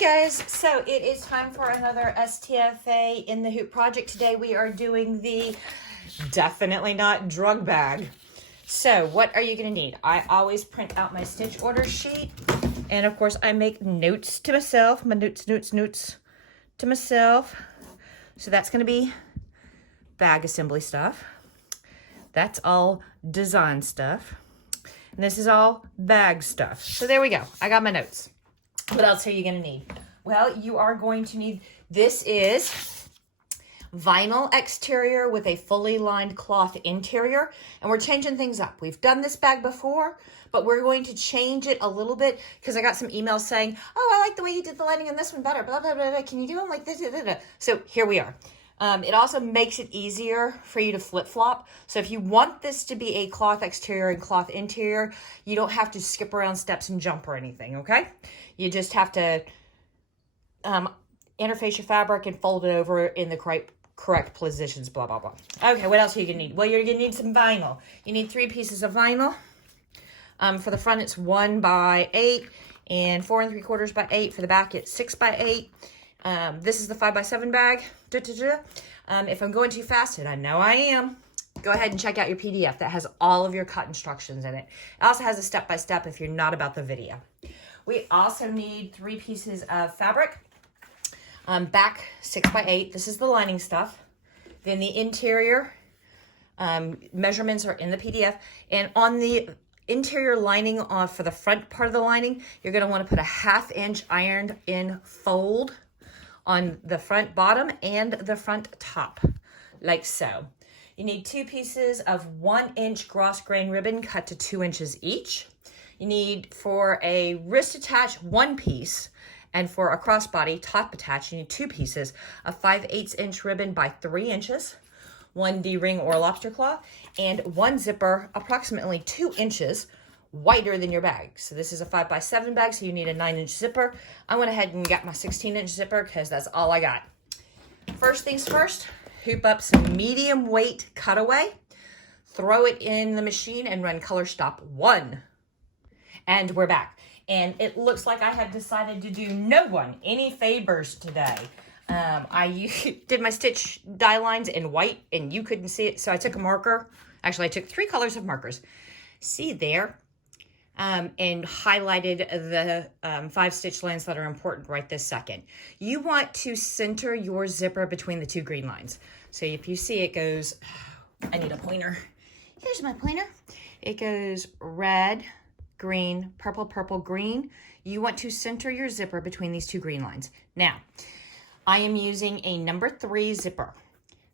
guys, so it is time for another STFA in the Hoop project. Today we are doing the definitely not drug bag. So what are you going to need? I always print out my stitch order sheet, and of course I make notes to myself, my notes to myself. So that's going to be bag assembly stuff. That's all design stuff. And this is all bag stuff. So there we go. I got my notes. What else are you going to need? Well, you are going to need, this is vinyl exterior with a fully lined cloth interior. And we're changing things up. We've done this bag before, but we're going to change it a little bit because I got some emails saying, oh, I like the way you did the lining on this one better, blah, blah, blah, blah. Can you do them like this? Blah, blah, blah. So here we are. It also makes it easier for you to flip-flop. So if you want this to be a cloth exterior and cloth interior, you don't have to skip around steps and jump or anything, okay? You just have to interface your fabric and fold it over in the correct positions, blah, blah, blah. Okay, what else are you going to need? Well, you're going to need some vinyl. You need 3 pieces of vinyl. For the front, it's 1 by 8 and 4 3/4 by 8. For the back, it's 6 by 8. This is the 5 by 7 bag. If I'm going too fast, and I know I am, go ahead and check out your PDF that has all of your cut instructions in it. It also has a step-by-step if you're not about the video. We also need 3 pieces of fabric. Back 6 by 8. This is the lining stuff. Then the interior measurements are in the PDF. And on the interior lining for the front part of the lining, you're going to want to put a 1/2 inch ironed in fold on the front bottom and the front top, like so. You need 2 pieces of 1 inch gross grain ribbon cut to 2 inches each. You need, for a wrist attach, 1 piece, and for a crossbody top attach, you need 2 pieces of 5/8 inch ribbon by 3 inches, 1 D-ring or lobster claw, and 1 zipper approximately 2 inches wider than your bag. So this is a 5 by 7 bag, so you need a 9-inch zipper. I went ahead and got my 16-inch zipper because that's all I got. First things first, hoop up some medium weight cutaway, throw it in the machine and run color stop 1. And we're back. And it looks like I have decided to do no one any favors today. I did my stitch die lines in white and you couldn't see it, so I took a marker. Actually, I took 3 colors of markers. See there? And highlighted the 5 stitch lines that are important right this second. You want to center your zipper between the 2 green lines. So if you see it goes, I need a pointer. Here's my pointer. It goes red, green, purple, purple, green. You want to center your zipper between these 2 green lines. Now, I am using a number 3 zipper.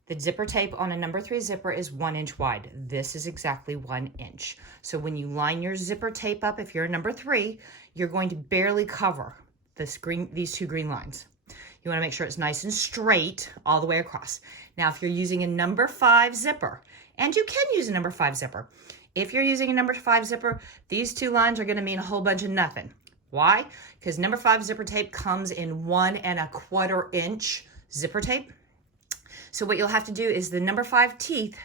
The zipper tape on a number 3 zipper is 1 inch wide. This is exactly 1 inch. So when you line your zipper tape up, if you're a number 3, you're going to barely cover these 2 green lines. You want to make sure it's nice and straight all the way across. Now, if you're using a number 5 zipper, and you can use a number 5 zipper, if you're using a number 5 zipper, these 2 lines are going to mean a whole bunch of nothing. Why? Because number 5 zipper tape comes in 1 1/4 inch zipper tape. So what you'll have to do is the number 5 teeth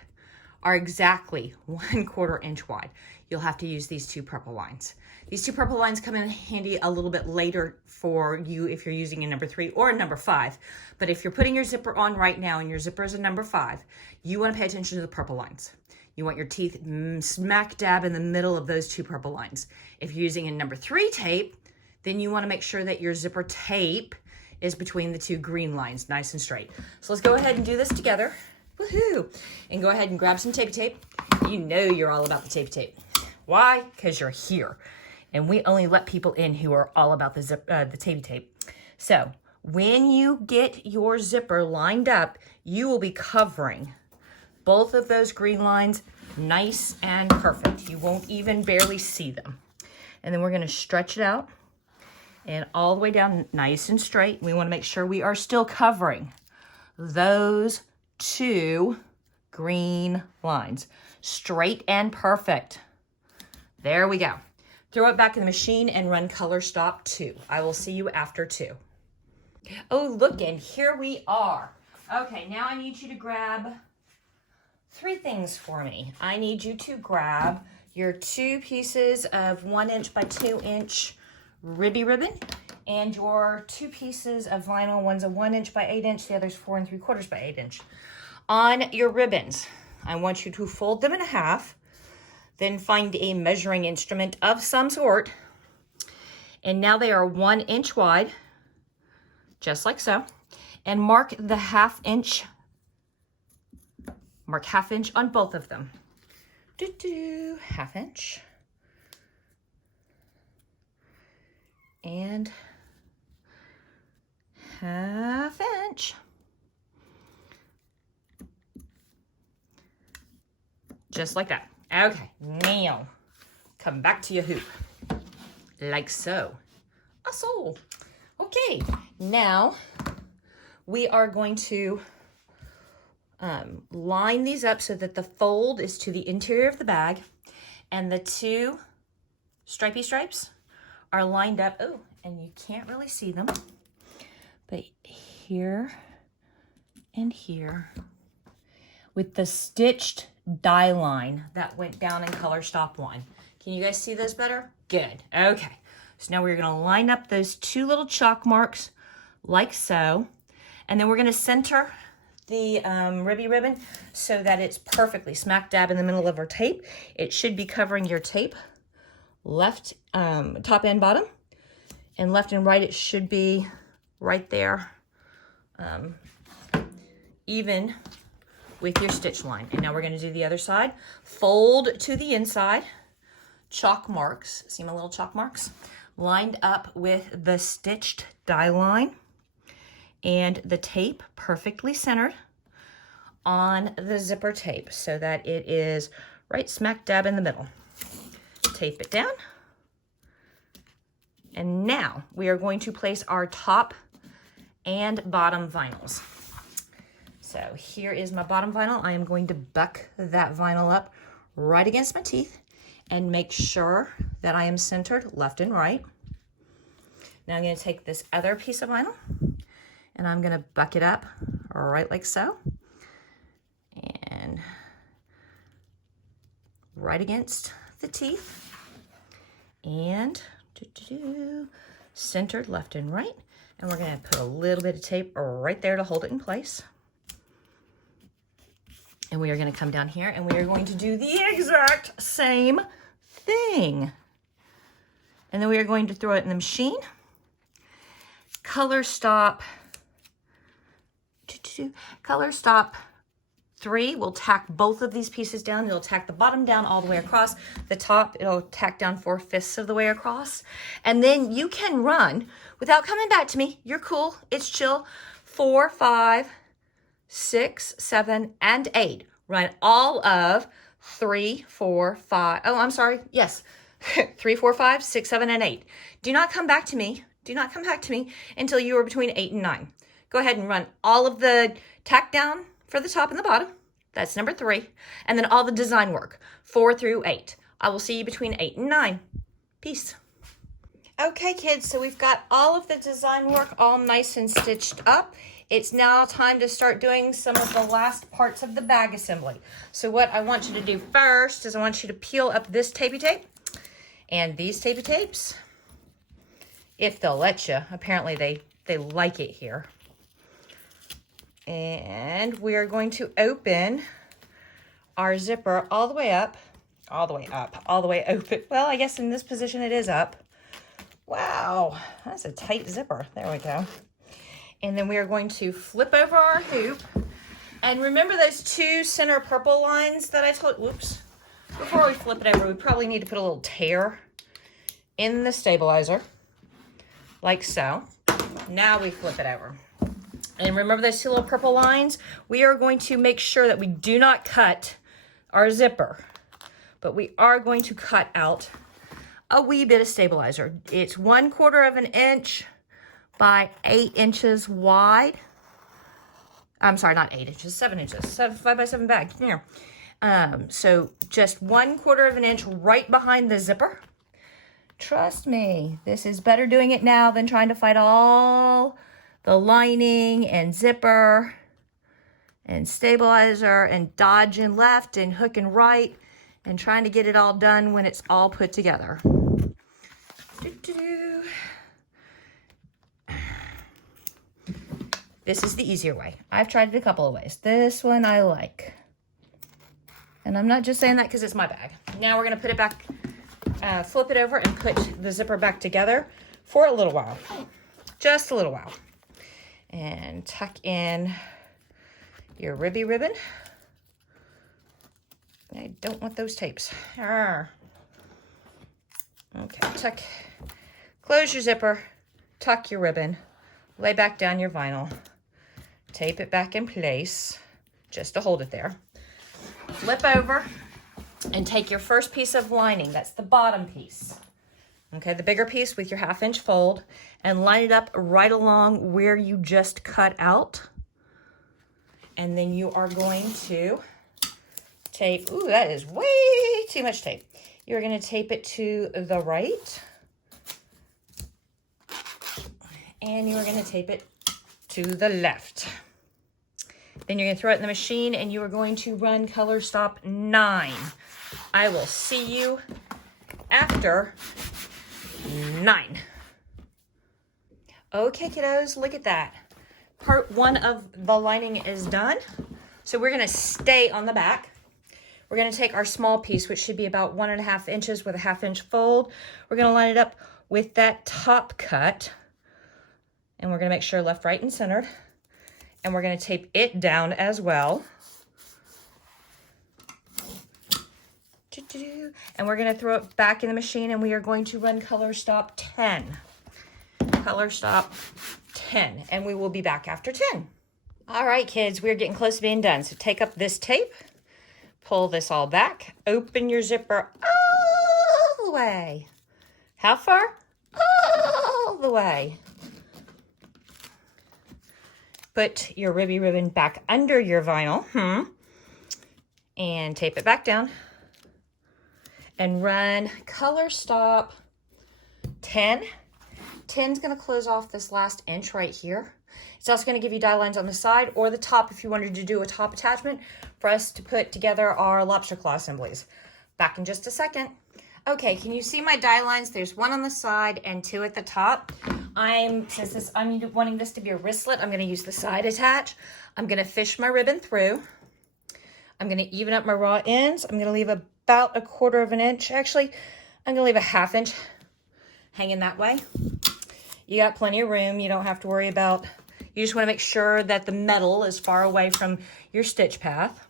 are exactly 1/4 inch wide. You'll have to use these 2 purple lines. These 2 purple lines come in handy a little bit later for you if you're using a number 3 or a number 5. But if you're putting your zipper on right now and your zipper is a number 5, you want to pay attention to the purple lines. You want your teeth smack dab in the middle of those 2 purple lines. If you're using a number 3 tape, then you want to make sure that your zipper tape is between the 2 green lines, nice and straight. So let's go ahead and do this together. Woohoo! And go ahead and grab some tape. You know you're all about the tape. Why? Because you're here. And we only let people in who are all about the tape. So when you get your zipper lined up, you will be covering both of those green lines nice and perfect. You won't even barely see them. And then we're going to stretch it out and all the way down nice and straight. We want to make sure we are still covering those 2 green lines. Straight and perfect. There we go. Throw it back in the machine and run color stop 2. I will see you after 2. Oh, look, and here we are. Okay, now I need you to grab 3 things for me. I need you to grab your 2 pieces of 1 inch by 2 inch ribby ribbon. and your 2 pieces of vinyl. One's a 1 inch by 8 inch, the other's 4 3/4 by 8 inch. On your ribbons, I want you to fold them in half, then find a measuring instrument of some sort, and now they are 1 inch wide, just like so, and mark the half inch on both of them. Half inch. And half inch. Just like that. Okay, now come back to your hoop. Like so. So. Okay, now we are going to line these up so that the fold is to the interior of the bag and the 2 stripy stripes are lined up. Oh, and you can't really see them, but here and here with the stitched die line that went down in color stop 1. Can you guys see those better? Good. Okay. So now we're going to line up those 2 little chalk marks like so. And then we're going to center the ribby ribbon so that it's perfectly smack dab in the middle of our tape. It should be covering your tape, left, top and bottom, and left and right it should be right there, even with your stitch line. And now we're going to do the other side. Fold to the inside, chalk marks, see my little chalk marks? Lined up with the stitched die line and the tape perfectly centered on the zipper tape so that it is right smack dab in the middle. Tape it down. And now we are going to place our top and bottom vinyls. So here is my bottom vinyl. I am going to buck that vinyl up right against my teeth and make sure that I am centered left and right. Now I'm going to take this other piece of vinyl and I'm going to buck it up right like so. And right against the teeth. And centered left and right. And we're going to put a little bit of tape right there to hold it in place. And we are going to come down here and we are going to do the exact same thing. And then we are going to throw it in the machine. Color stop 3 will tack both of these pieces down. It'll tack the bottom down all the way across. The top, it'll tack down 4/5 of the way across. And then you can run without coming back to me. You're cool. It's chill. 4, 5, 6, 7, and 8. Run all of 3, 4, 5. Oh, I'm sorry. Yes. 3, 4, 5, 6, 7, and 8. Do not come back to me. Do not come back to me until you are between 8 and 9. Go ahead and run all of the tack down for the top and the bottom. That's number 3. And then all the design work, 4 through 8. I will see you between 8 and 9. Peace. Okay, kids, so we've got all of the design work all nice and stitched up. It's now time to start doing some of the last parts of the bag assembly. So what I want you to do first is I want you to peel up this tapey tape and these tapey tapes, if they'll let you. Apparently they like it here. And we are going to open our zipper all the way up, all the way open. Well, I guess in this position it is up. Wow, that's a tight zipper. There we go. And then we are going to flip over our hoop. And remember those 2 center purple lines that I told, whoops. Before we flip it over, we probably need to put a little tear in the stabilizer, like so. Now we flip it over. And remember those 2 little purple lines? We are going to make sure that we do not cut our zipper, but we are going to cut out a wee bit of stabilizer. It's 1/4 of an inch by 8 inches wide. I'm sorry, not 8 inches, 7 inches. 5 by 7 bag. Here. So just 1/4 of an inch right behind the zipper. Trust me, this is better doing it now than trying to fight all the lining and zipper and stabilizer and dodging left and hooking right and trying to get it all done when it's all put together. This is the easier way. I've tried it a couple of ways. This one I like. And I'm not just saying that because it's my bag. Now we're going to put it back, flip it over and put the zipper back together for a little while. Just a little while. And tuck in your ribby ribbon. I don't want those tapes. Arr. Okay, close your zipper, tuck your ribbon, lay back down your vinyl, tape it back in place, just to hold it there. Flip over and take your first piece of lining, that's the bottom piece. Okay, the bigger piece with your 1/2 inch fold, and line it up right along where you just cut out. And then you are going to tape, ooh, that is way too much tape. You're going to tape it to the right. And you're going to tape it to the left. Then you're going to throw it in the machine and you are going to run color stop 9. I will see you after 9. Okay, kiddos, look at that. Part 1 of the lining is done. So we're going to stay on the back. We're going to take our small piece, which should be about 1.5 inches with a 1/2 inch fold. We're going to line it up with that top cut. And we're going to make sure left, right, and centered. And we're going to tape it down as well. And we're going to throw it back in the machine and we are going to run color stop 10. Color stop 10. And we will be back after 10. All right, kids, we're getting close to being done. So take up this tape. Pull this all back. Open your zipper all the way. How far? All the way. Put your ribby ribbon back under your vinyl. And tape it back down. And run color stop 10. 10's going to close off this last inch right here. It's also going to give you die lines on the side or the top if you wanted to do a top attachment for us to put together our lobster claw assemblies. Back in just a second. Okay, can you see my die lines? There's 1 on the side and 2 at the top. I'm wanting this to be a wristlet, I'm going to use the side attach. I'm going to fish my ribbon through. I'm going to even up my raw ends. I'm going to leave about 1/4 inch. Actually, I'm going to leave a 1/2 inch hanging that way. You got plenty of room. You don't have to worry about, you just want to make sure that the metal is far away from your stitch path.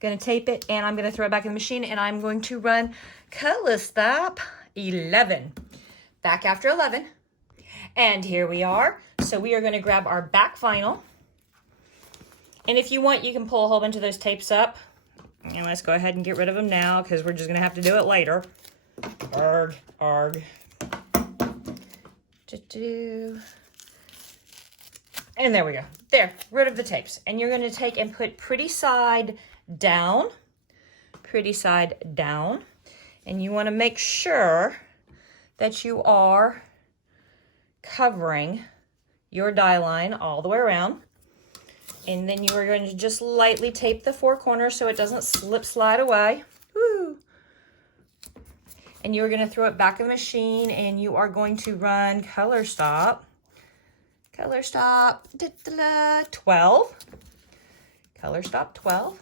Going to tape it and I'm going to throw it back in the machine and I'm going to run color stop 11. Back after 11. And here we are. So we are going to grab our back vinyl. And if you want, you can pull a whole bunch of those tapes up. And let's go ahead and get rid of them now because we're just going to have to do it later. Arg, arg. And there we go. There, rid of the tapes. And you're going to take and put pretty side down. Pretty side down. And you want to make sure that you are covering your die line all the way around. And then you are going to just lightly tape the 4 corners so it doesn't slide away. Woo! And you are going to throw it back in the machine and you are going to run color stop 12. Color stop 12.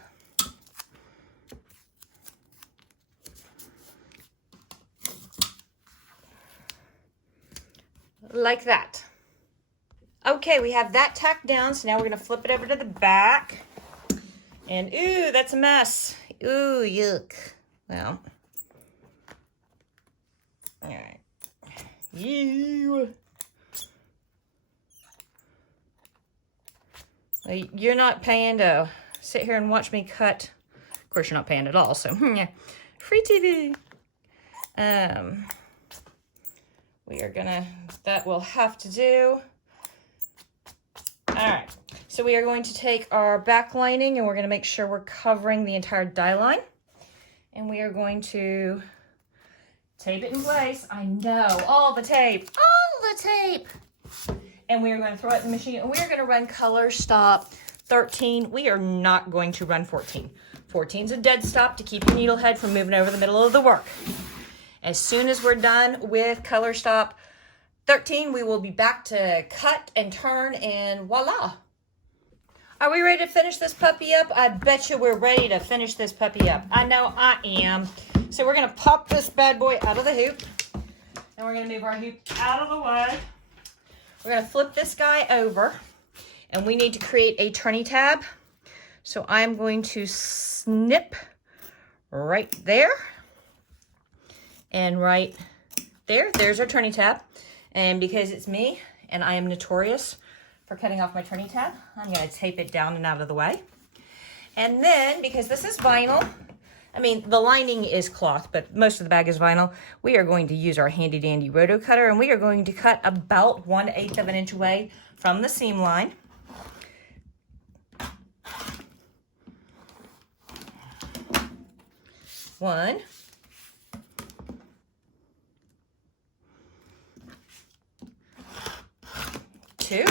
Like that. Okay, we have that tacked down, so now we're going to flip it over to the back. And, ooh, that's a mess. Ooh, yuck. Well. All right. You. Well, you're not paying to sit here and watch me cut. Of course, you're not paying at all, so, yeah. Free TV. We are gonna, that will have to do. All right, so we are going to take our back lining and we're gonna make sure we're covering the entire die line. And we are going to tape it in place. I know, all the tape. And we are going to throw it in the machine and we are gonna run color stop 13. We are not going to run 14. 14 is a dead stop to keep your needle head from moving over the middle of the work. As soon as we're done with color stop 13, we will be back to cut and turn, and voila. Are we ready to finish this puppy up? I bet you we're ready to finish this puppy up. I know I am. So we're going to pop this bad boy out of the hoop. And we're going to move our hoop out of the way. We're going to flip this guy over. And we need to create a turny tab. So I'm going to snip right there. And right there. There's our turny tab. And because it's me, and I am notorious for cutting off my turning tab, I'm going to tape it down and out of the way. And then, because this is vinyl, I mean, the lining is cloth, but most of the bag is vinyl, we are going to use our handy dandy roto cutter, and we are going to cut about 1/8 of an inch away from the seam line. One. 2.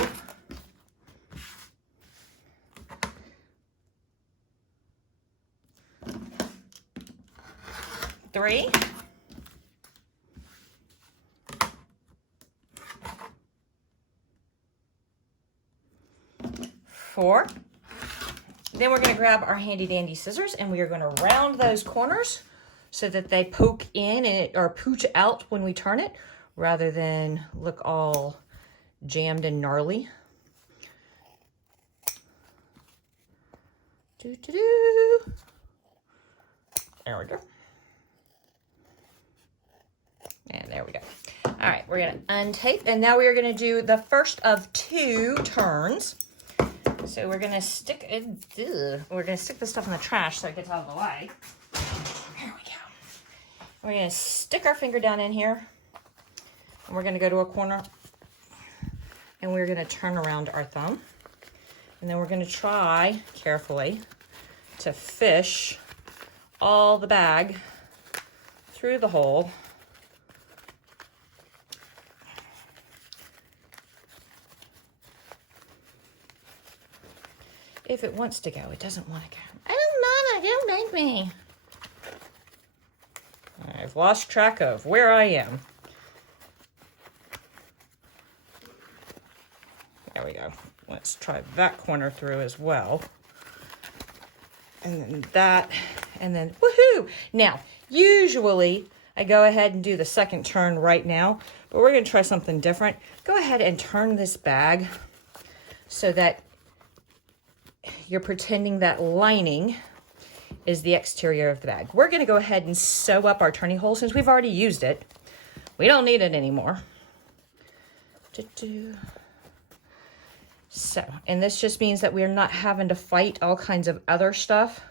3. 4. Then we're going to grab our handy dandy scissors and we are going to round those corners so that they poke in and or pooch out when we turn it, rather than look all jammed and gnarly. There we go. And there we go. All right, we're going to untape, and now we are going to do the first of 2 turns. So we're going to stick it. We're going to stick this stuff in the trash so it gets out of the way. There we go. We're going to stick our finger down in here, and we're going to go to a corner, and we're going to turn around our thumb, and then we're going to try carefully to fish all the bag through the hole. If it wants to go, it doesn't want to go. I don't like me. I've lost track of where I am. There we go. Let's try that corner through as well. And then that, and then woohoo! Now, usually I go ahead and do the second turn right now, but we're going to try something different. Go ahead and turn this bag so that you're pretending that lining is the exterior of the bag. We're going to go ahead and sew up our turning hole since we've already used it. We don't need it anymore. So, and this just means that we're not having to fight all kinds of other stuff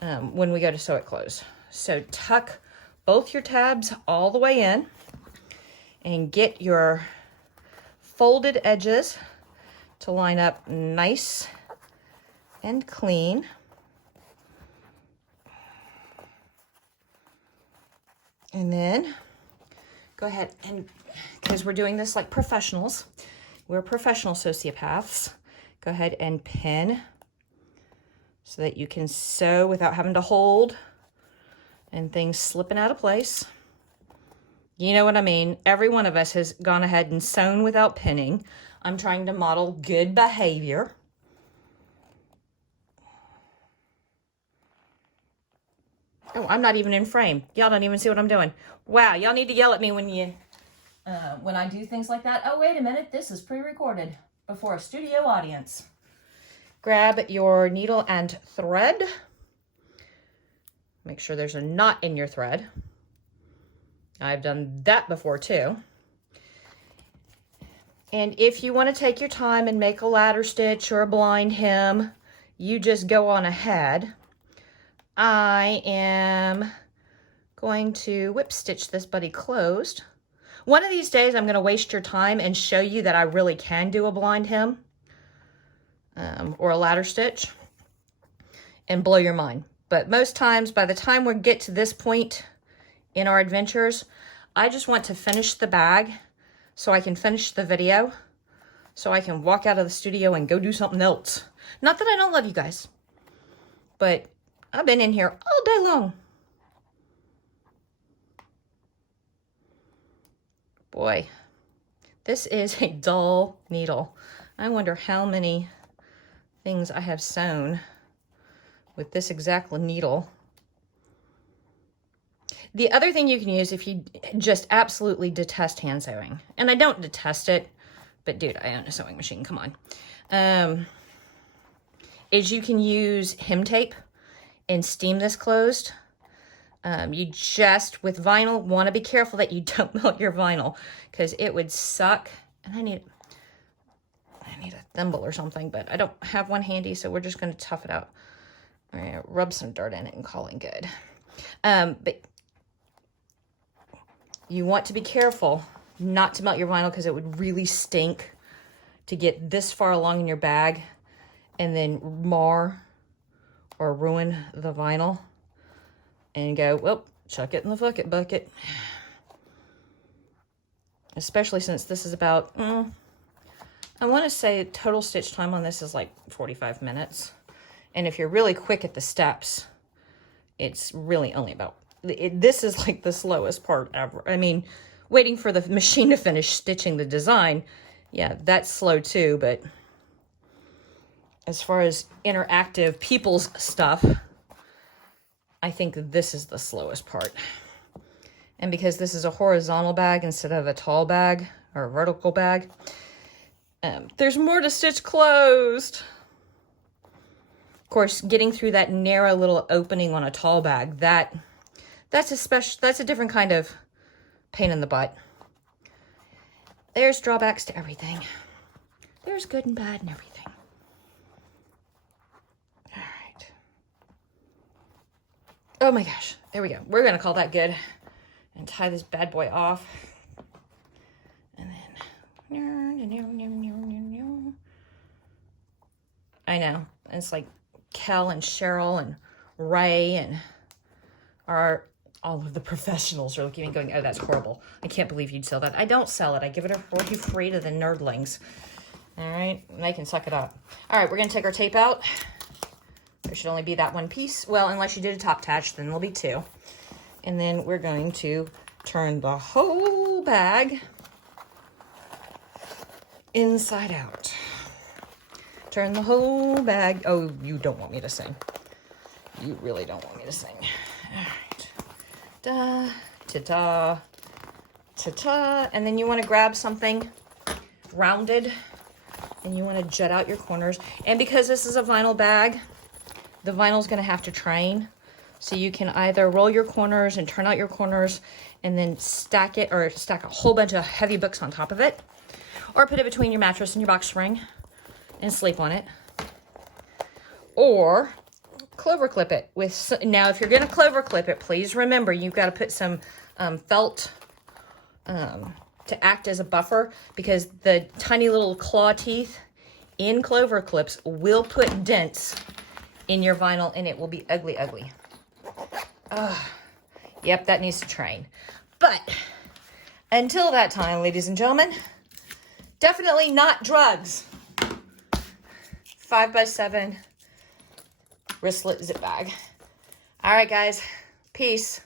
when we go to sew it closed. So tuck both your tabs all the way in and get your folded edges to line up nice and clean. And then go ahead and, because we're doing this like professionals, we're professional sociopaths, go ahead and pin so that you can sew without having to hold and things slipping out of place. You know what I mean? Every one of us has gone ahead and sewn without pinning. I'm trying to model good behavior. Oh, I'm not even in frame. Y'all don't even see what I'm doing. Wow, y'all need to yell at me when I do things like that. Oh, wait a minute. This is pre-recorded before a studio audience. Grab your needle and thread. Make sure there's a knot in your thread. I've done that before too. And if you want to take your time and make a ladder stitch or a blind hem, you just go on ahead. I am going to whip stitch this buddy closed. One of these days I'm going to waste your time and show you that I really can do a blind hem or a ladder stitch and blow your mind. But most times, by the time we get to this point in our adventures, I just want to finish the bag so I can finish the video, so I can walk out of the studio and go do something else. Not that I don't love you guys, but I've been in here all day long. Boy, This is a dull needle. I wonder how many things I have sewn with this exact needle. The other thing you can use if you just absolutely detest hand sewing, and I don't detest it, but dude, I own a sewing machine, come on, is you can use hem tape and steam this closed. You just, with vinyl, want to be careful that you don't melt your vinyl, because it would suck. And I need a thimble or something, but I don't have one handy, so we're just going to tough it out. All right, rub some dirt in it and call it good. But you want to be careful not to melt your vinyl, because it would really stink to get this far along in your bag and then mar or ruin the vinyl and go, well, chuck it in the bucket. Especially since this is about, I want to say total stitch time on this is like 45 minutes. And if you're really quick at the steps, it's really only about, this is like the slowest part ever. I mean, waiting for the machine to finish stitching the design, yeah, that's slow too, but as far as interactive people's stuff, I think this is the slowest part. And because this is a horizontal bag instead of a tall bag or a vertical bag, there's more to stitch closed. Of course, getting through that narrow little opening on a tall bag, that's a different kind of pain in the butt. There's drawbacks to everything. There's good and bad and everything. All right. Oh my gosh, there we go. We're gonna call that good and tie this bad boy off. And then, I know, it's like Kel and Cheryl and Ray and all of the professionals are looking at me going, oh, that's horrible. I can't believe you'd sell that. I don't sell it. I give it away free to the nerdlings. All right, and they can suck it up. All right, we're gonna take our tape out. There should only be that one piece. Well, unless you did a top attach, then there'll be two. And then we're going to turn the whole bag inside out. Turn the whole bag. Oh, you don't want me to sing. You really don't want me to sing. All right. Da, ta-ta, ta-ta. And then you want to grab something rounded and you want to jut out your corners. And because this is a vinyl bag, the vinyl is going to have to train. So you can either roll your corners and turn out your corners and then stack it, or stack a whole bunch of heavy books on top of it, or put it between your mattress and your box spring and sleep on it, or clover clip it with. Now, if you're going to clover clip it, please remember you've got to put some felt to act as a buffer, because the tiny little claw teeth in clover clips will put dents in your vinyl and it will be ugly, ugly. Yep, that needs to train. But until that time, ladies and gentlemen, definitely not drugs. 5x7 wristlet zip bag. All right, guys. Peace.